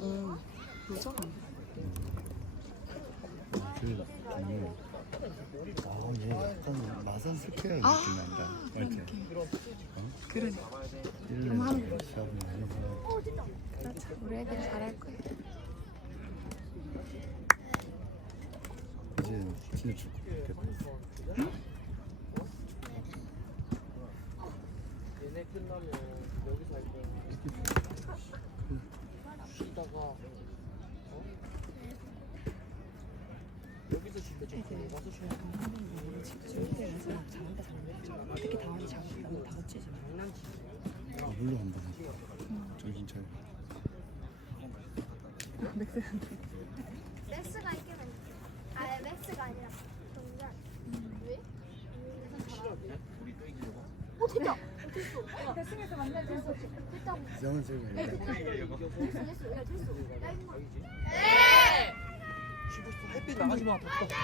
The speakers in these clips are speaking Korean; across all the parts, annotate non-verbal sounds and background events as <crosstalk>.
음, 무서워. 그 종류 아 얘 약간 마산 스퀘어 느낌 아, 난다 맞지? 일레 시합 많이 봐 맞아. 우리 애들 잘할 거야. 이제 진짜 좋겠다 얘네 끝나면 여기서 할 거야. 쉬다가 어? 여기서 쉴때 좀 가서 쉬어. 어떻게 다원이 잘한다고 다 고치지 마. 아 물로 한번 정신 차려 맥스가 있게 만아 맥스가 아니라 동전. 왜? 오 됐다. 됐어. 됐으면서 만날 됐어. 됐다고. 이상한 소리 해 됐어. 야 됐어. 야 임마. 쉬고 싶어. 햇빛 나가지 마. 덥다.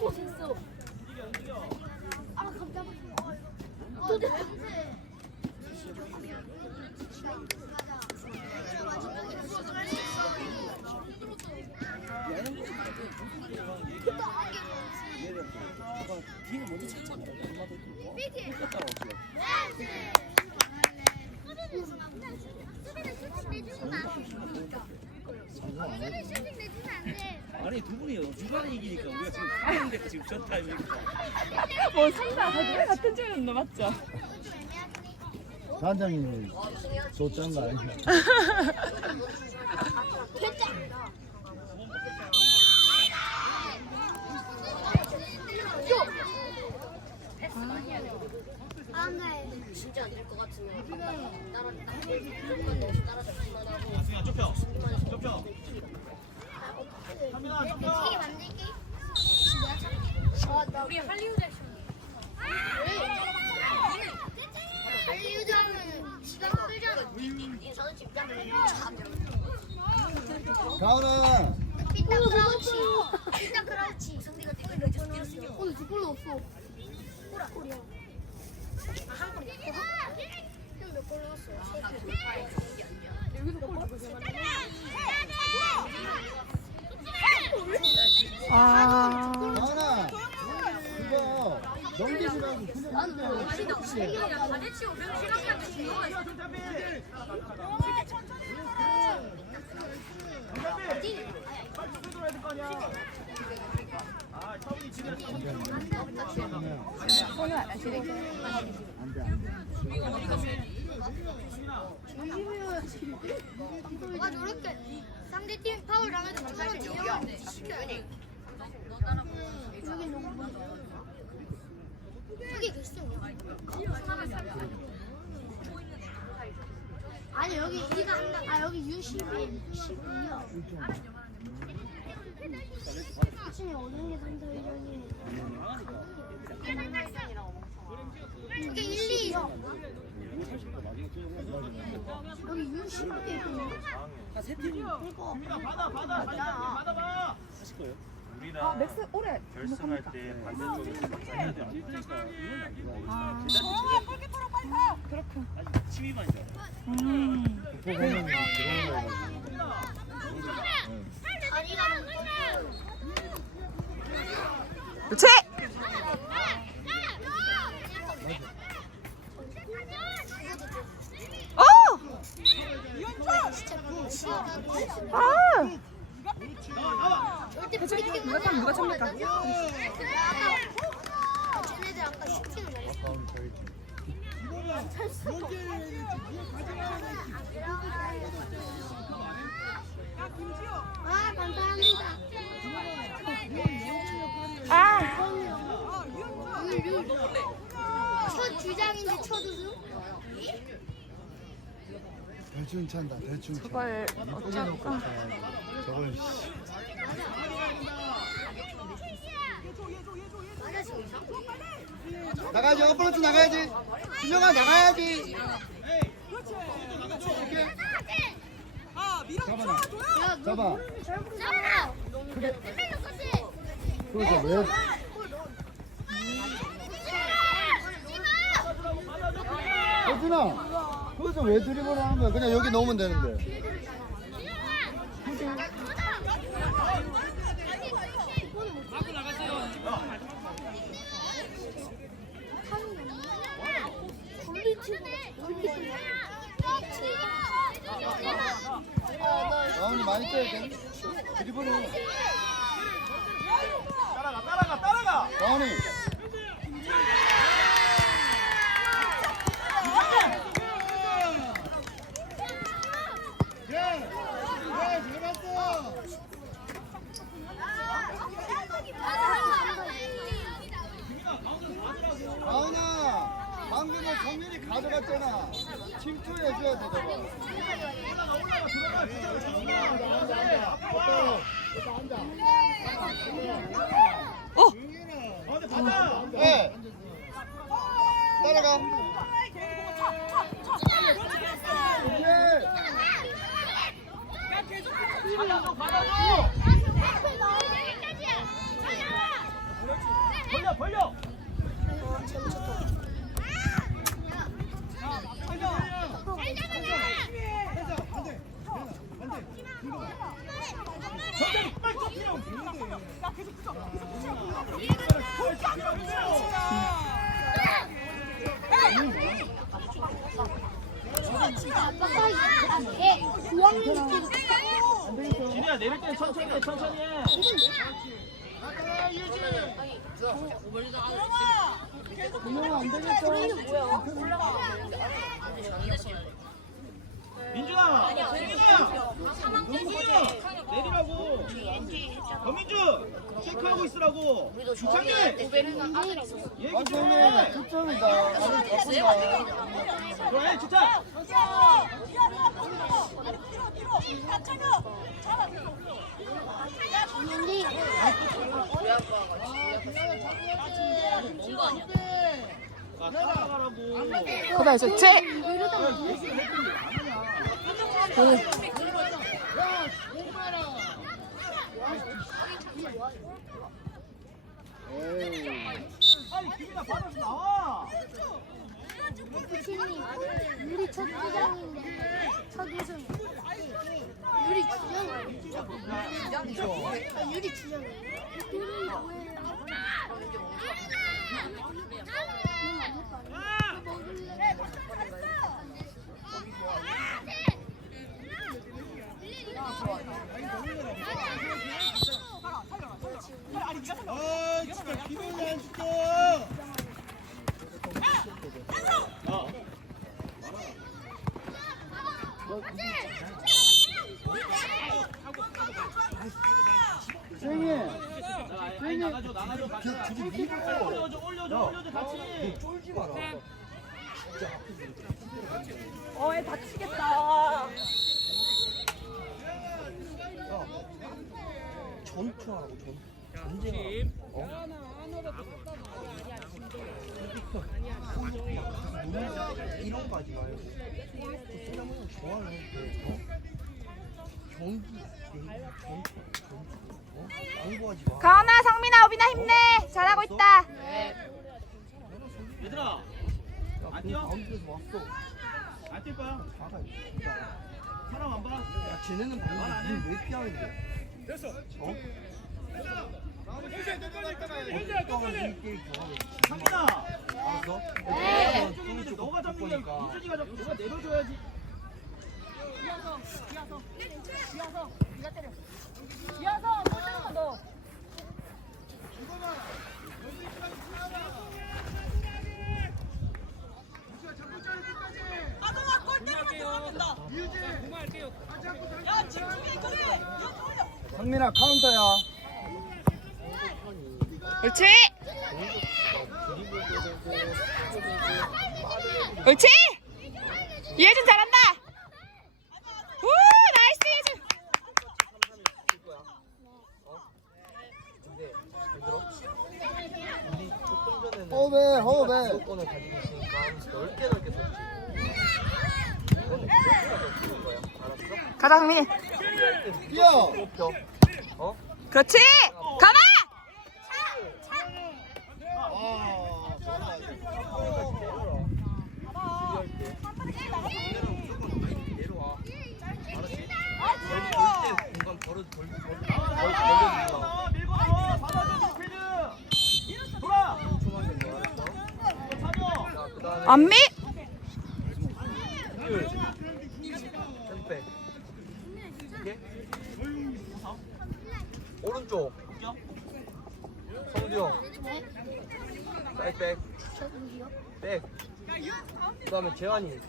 오 됐어. 아 깜짝이야. 또 됐다. 뒤에 먼저. 엄마도 있고. 이거 따라오지. 아니 두 분이 주간에 이기니까 우리가 지금 하는데 지금 저 타임이니까. 뭐 상다 같은 줄은 너 맞죠? 단장님이 줬던 거 아니야? <laughs> 안돼. 진짜 안 될 것 같으면 따라 무조건 넣어서 따라잡기만 하고 좁혀. 좁혀. 튀기 만들기. 우리 할리우드 액션. 할리우드 하면 시간 끌잖아. 저는 집장을 가은아 삐딱 크라우치. 삐딱 크라우치. 상대가 골 넣었어. 오늘 두골 넣었어. 꼬라. 골이야. 한 골. 형몇골 넣었어? 여기서 골 넣었어. 아, 가은아 그거 넘기지 말고 그냥 손을 안 하시네. 안돼 안돼 아 저렇게 상대팀 파울 당해도 떨어지면 시켜야 여기 글쎄요. 아니 여기 한다. 아 여기 U12, 12요. 1층에 오는 게 상대 의견이. 이게 1, 2요. 여기 U12에 있거든요. 세 팀이. 이거 받아 받아 받아 받아. 하실 거예요? 아, 맥스 올해 결승할 때 반대쪽에서 돼. 아, 그렇군. 아직 취미반이죠. 음. 그거 보면 들어오는 거 다리가 너무 그렇지! 어! 진짜 그 시원하고 아! 절대 프리킥 누가 참- 누가 찹니까? 아, 쟤네들 아까 슈팅을 잘했어. 아까운 저희 팀 아, 감사합니다. 아! 첫 주장인데 첫 우승? 대충 찬다 대충 찬다 저걸? 차야지 저걸 씨. 나가야지 어플러트 나가야지 준영아 나가야지 잡아놔. 잡아. 잡아라. 그게 팬벨로 쏘지. 그러니까 왜? 호준아, 그것은 왜 드리블 하는 거야? 그냥 여기 넣으면 되는데. 따라가 따라가 따라가 하은이 Bravo! 내릴 때는 천천히 해 천천히 해. 민준아 민준아 민준아 내리라고. 권민준 체크하고 있으라고. 주창기 얘기 좀 해. 그래 주창 그래 좋지. 빨리 우리 첫 주장인데 첫 우승. 유리 주장. 아, 유리 주장. 유리 뭐예요? 아, 진짜 기분이 안 좋다. 생이, 아니 나가줘 나가줘 같이 올려줘 올려줘 올려줘 같이 쫄지 마라. 어 애 다치겠다. 전투하라고 전 전쟁하라고. 어? 이런 거 하지 말고. 그 사람은 좋아하는 어? 경기, 전투, 전투. 어? 양보하지 마. 가은아, 상민아, 오빈아 힘내. 잘하고 있다. 얘들아 야, 그 뛰어? 가운데서 왔어. 안 뛸 거야. 야, 사람 안 봐? 야, 쟤네는 방금 물왜 피하는데? 됐어. 어? 상민아 알았어? 네. 민준이는 너가 잡는 게 민준이가 잡고 너가 내려줘야지 카운터야. 옳지. 옳지. 예준 잘한다. 우 나이스 예준. 근데 잘 호흡해, 호흡해. 주도권을 가지고 있으니까 넓게 넓게 줬지. 이거는 우리가 더 키운 거야. 알았어? 가자 강민 뛰어. 어? 그렇지. 가만 안 미? 그 다음에 재환이.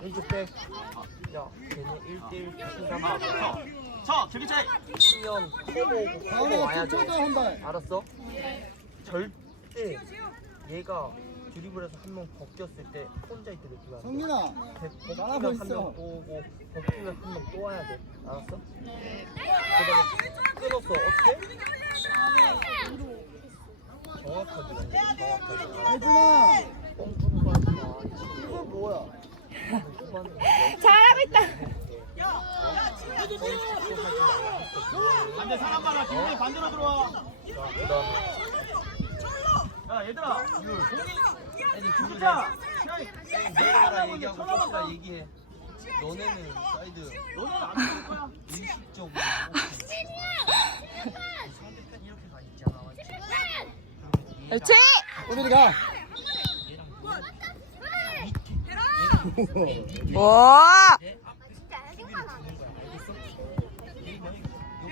왼쪽 백. 야, 걔네 1대1 신삼 쳐 경기 차이 치면 커버 커버 와야지. 알았어? 절대 얘가 드리블에서 한 명 벗겼을 때 혼자 있을 때 누가 성민아 벗기면 한명또 오고 벗기면 한 명 또 와야 돼. 알았어? 그다음에 끊었어. 어떻게? 정확하게 정확하게. 혜준아 하지 마. 이거 뭐야? 잘하고 있다. 반대 사람 봐라 김대 반대로 들어와 야 얘들아 진짜 주자. 내가 얘기하고 소스가 얘기해. 너네는 사이드 너는 안 되는 거야 의식적으로 상대편 이렇게 가 있잖아. 맞지? 그렇지. 오늘이 가 와.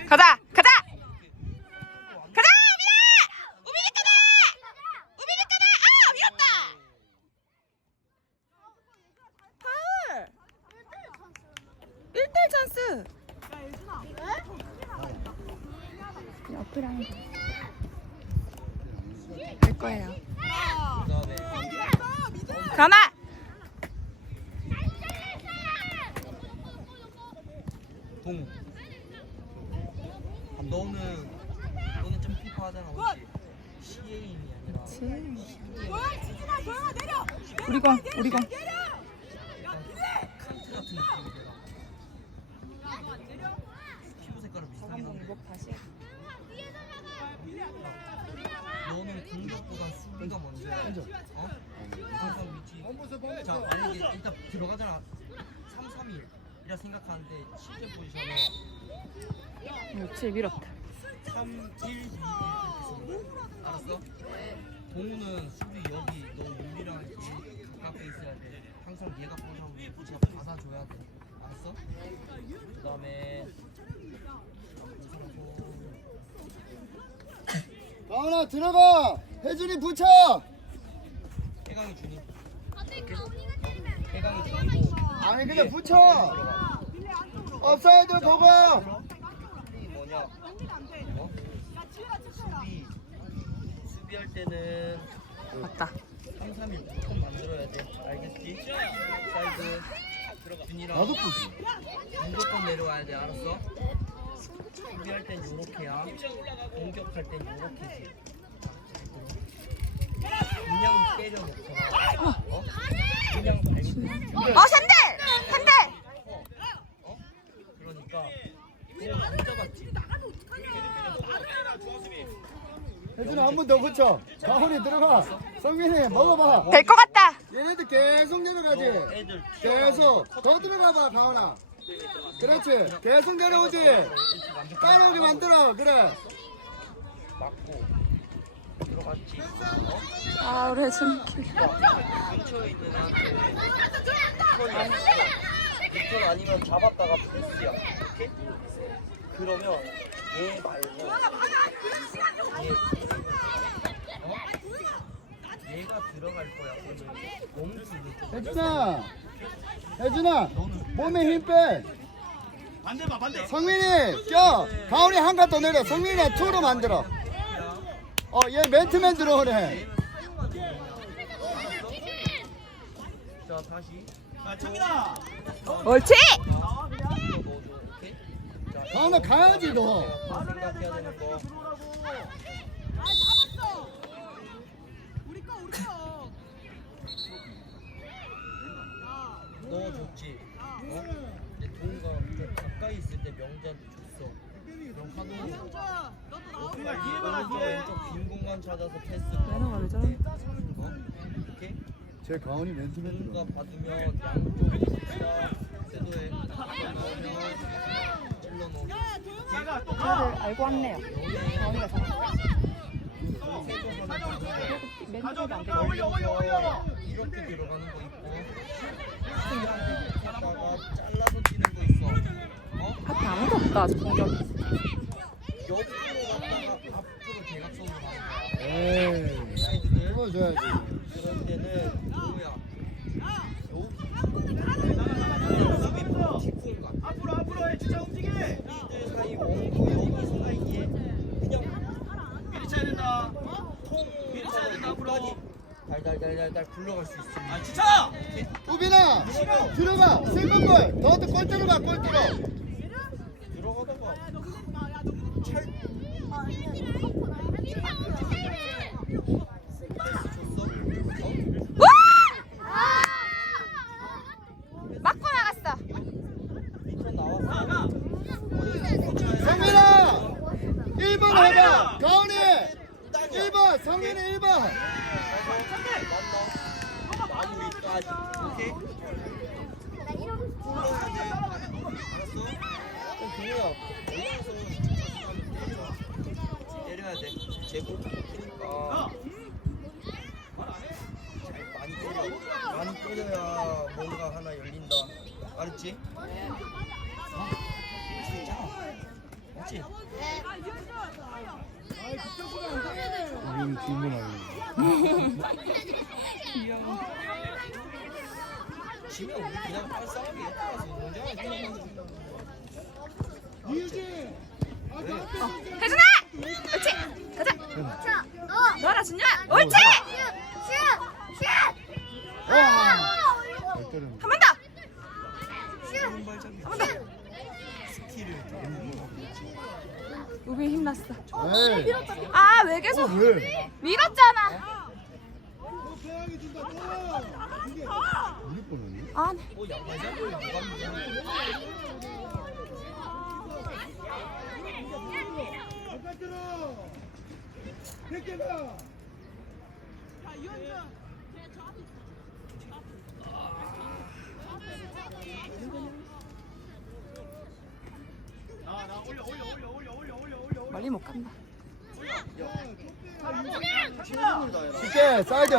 가자, 가자. 가자, 우빈아. 우빈이 가자. 우빈이 가자. 아, 미웠다. 파울. 1대1 찬스. 옆이랑 갈 거예요. 가나. 동. 너는 너는 좀 피파하잖아, 그렇지? CA인이 아니라 우리 공, 우리 공. 칸트 같은 느낌이잖아. 피부 색깔은 비슷하긴 한데. 너는 공격보다 수비가 먼저야. 어? 항상 위치. 자, 만약에 일단 들어가잖아. 3, 3, 1 이라 생각하는데 실제 포지션은 그렇지, 밀었다. 3, 1, 2 이렇게 씁니다. 알았어? 동우는 수비 여기 너 윤리랑 가깝게 있어야 돼. 항상 얘가 포지션 위치가 받아줘야 돼. 알았어? 그 다음에 가은아 들어가 혜준이 붙여 해강이 주니. 해강이 주니고. 아니 그냥 붙여. 업사이드 보고 이 뭐냐? 어? 수비 수비할 때는 맞다. 3, 3, 1 무조건 만들어야 돼. 알겠지? 사이드 준이랑 나도 붙지 무조건 내려와야 돼. 알았어? 수비할 땐 요렇게야. 공격할 땐 요렇게지. 그냥 때려 놓거나 어? 그냥 발밑 어! 샌들! 어? 그러니까 너무 안 잡았지. 혜준아 한 번 더 붙여 가은이 들어가 성민이 먹어봐 될 것 같다. 얘네들 계속 너 내려가지 계속 더 들어가봐 가은아 그렇지 계속 내려오지 따라오게 만들어 그래. 어? 아, 우리 혜준. 근처에 있는 애한테 리턴 아니면 잡았다가 플러스야. 오케이? 그러면 얘 말고 얘 어? 얘가 들어갈 거야. 그러면 혜준아! 혜준아! 몸에 힘 빼! 반대 봐 반대. 성민이 껴! 가은이 한 칸 더 내려. 성민이 투로 만들어. 어 얘 맨투맨 들어오네. 자 다시. 자 창민아. 옳지! 나와 그냥 가은아 가야지 너. 생각해야 되는 거. 넣어 줬지. 어? 근데 도우가 좀 가까이 있을 때 명자한테 줬어. 그럼 하도 야 뒤에 봐라 오른쪽 뒤에 왼쪽 빈 공간 찾아서 패스. 매너가 왜 저래? 어? 오케이? 제 가은이 맨투맨 도우가 들어 받으면 양쪽 진짜 넣으면 찔러 불러놓은 자가 또 다들 가. 알고 왔네요. 가은이가 잘 가져 맨손이 안가 올려 올려 올려. 이렇게 들어가는 거 있고 이렇게다가 잘라서 뛰는 거 있어 어? 앞에 아무도 없다, 공격. 옆으로 갔다가 앞으로 대각선으로 가는 거야 에이 사이드들 풀어줘야지 그럴 때는 뭐야 앞으로 뒷공간 앞으로 앞으로 해. 진짜 움직여. 들 사이 원고 여기 사이에 그냥 미리 차야 된다. 통 미리 차야 된다 앞으로. 달달달달달 굴러갈 수 있습니다. 아 지차. 우빈아 들어가. 세컨볼 너한테 골대로 가 골대로 들어가다가 찰 줬어? 맞고 나갔어. 밑으로 나왔어. 성민아! 1번 해봐. 가은이! 1번 성민이 1번. 만나 마무리까지 오케이? 알았어? 그럼 동우야 올라가서 때려야 돼 제고 키니까 잘 많이 때려 많이 때려야 뭔가 하나 열린다 알았지? 진짜 맞지? 우빈 질문하는 지면 우리 그냥 빨싸하게 옆에 가서 농장을 뛰는 혜준아! 옳지! 가자! 너라 준야! 옳지! 잘 때리는 한 번 더! 발잡이 한 번 더! 스킬을 우빈 힘났어. 에이 아, 왜 계속 왜? 밀었잖아. 우리 아, 네. 뭐 믿어 나나 올려 올려 올려 올려 올려 올려 올려. 멀리 못 간다. 다 해라 쉽게 사이드